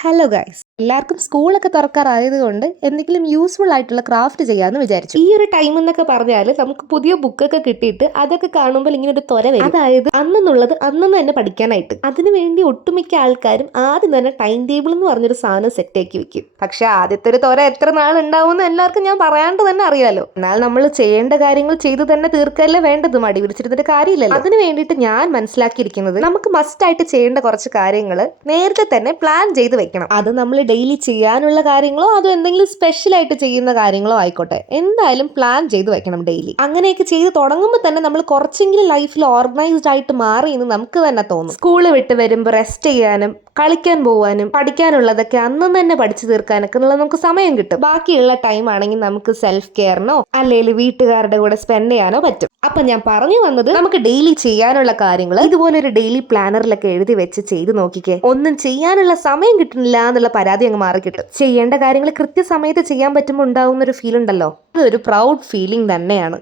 Hello guys എല്ലാവർക്കും സ്കൂളൊക്കെ തുറക്കാറായതുകൊണ്ട് എന്തെങ്കിലും യൂസ്ഫുൾ ആയിട്ടുള്ള ക്രാഫ്റ്റ് ചെയ്യാന്ന് വിചാരിച്ചു. ഈ ഒരു ടൈം എന്നൊക്കെ പറഞ്ഞാൽ നമുക്ക് പുതിയ ബുക്കൊക്കെ കിട്ടിയിട്ട് അതൊക്കെ കാണുമ്പോൾ ഇങ്ങനെ ഒരു ത്വര വരും. അതായത് അന്നെന്നുള്ളത് അന്നു തന്നെ പഠിക്കാനായിട്ട്. അതിനുവേണ്ടി ഒട്ടുമിക്ക ആൾക്കാരും ആദ്യം തന്നെ ടൈം ടേബിൾ എന്ന് പറഞ്ഞൊരു സാധനം സെറ്റ് ആക്കി വെക്കും. പക്ഷെ ആദ്യത്തെ ഒരു ത്വര എത്ര നാൾ ഉണ്ടാവുമെന്ന് എല്ലാവർക്കും ഞാൻ പറയാണ്ട് തന്നെ അറിയാലോ. എന്നാൽ നമ്മൾ ചെയ്യേണ്ട കാര്യങ്ങൾ ചെയ്തു തന്നെ തീർക്കല്ലേ വേണ്ടത്? മടി പിടിച്ചിരുന്നിട്ട് കാര്യമില്ലല്ലോ. അതിന് വേണ്ടിയിട്ട് ഞാൻ മനസ്സിലാക്കിയിരിക്കുന്നത് നമുക്ക് മസ്റ്റ് ആയിട്ട് ചെയ്യേണ്ട കുറച്ച് കാര്യങ്ങൾ നേരത്തെ തന്നെ പ്ലാൻ ചെയ്ത് വെക്കണം. അത് നമ്മൾ ഡെയിലി ചെയ്യാനുള്ള കാര്യങ്ങളോ അതോ എന്തെങ്കിലും സ്പെഷ്യൽ ആയിട്ട് ചെയ്യുന്ന കാര്യങ്ങളോ ആയിക്കോട്ടെ. എന്തായാലും പ്ലാൻ ചെയ്ത് വെക്കണം ഡെയിലി അങ്ങനെയൊക്കെ ചെയ്ത് തുടങ്ങുമ്പോൾ തന്നെ നമ്മൾ കുറച്ചെങ്കിലും ലൈഫിൽ ഓർഗനൈസ്ഡ് ആയിട്ട് മാറി എന്ന് നമുക്ക് തന്നെ തോന്നും. സ്കൂൾ വിട്ട് വരുമ്പോൾ റെസ്റ്റ് ചെയ്യാനും കളിക്കാൻ പോകാനും പഠിക്കാനുള്ളതൊക്കെ അന്ന് തന്നെ പഠിച്ചു തീർക്കാനൊക്കെ ഉള്ള നമുക്ക് സമയം കിട്ടും. ബാക്കിയുള്ള ടൈം ആണെങ്കിൽ നമുക്ക് സെൽഫ് കെയറിനോ അല്ലെങ്കിൽ വീട്ടുകാരുടെ കൂടെ സ്പെൻഡ് ചെയ്യാനോ പറ്റും. അപ്പൊ ഞാൻ പറഞ്ഞു വന്നത് നമുക്ക് ഡെയിലി ചെയ്യാനുള്ള കാര്യങ്ങൾ ഇതുപോലെ ഒരു ഡെയിലി പ്ലാനറിലൊക്കെ എഴുതി വെച്ച് ചെയ്ത് നോക്കിക്കേ. ഒന്നും ചെയ്യാനുള്ള സമയം കിട്ടുന്നില്ല എന്നുള്ള പരാതി അങ്ങ് മാറി കിട്ടും ചെയ്യേണ്ട കാര്യങ്ങൾ കൃത്യസമയത്ത് ചെയ്യാൻ പറ്റുമ്പോൾ ഉണ്ടാകുന്ന ഒരു ഫീൽ ഉണ്ടല്ലോ? അതൊരു പ്രൗഡ് ഫീലിംഗ് തന്നെയാണ്.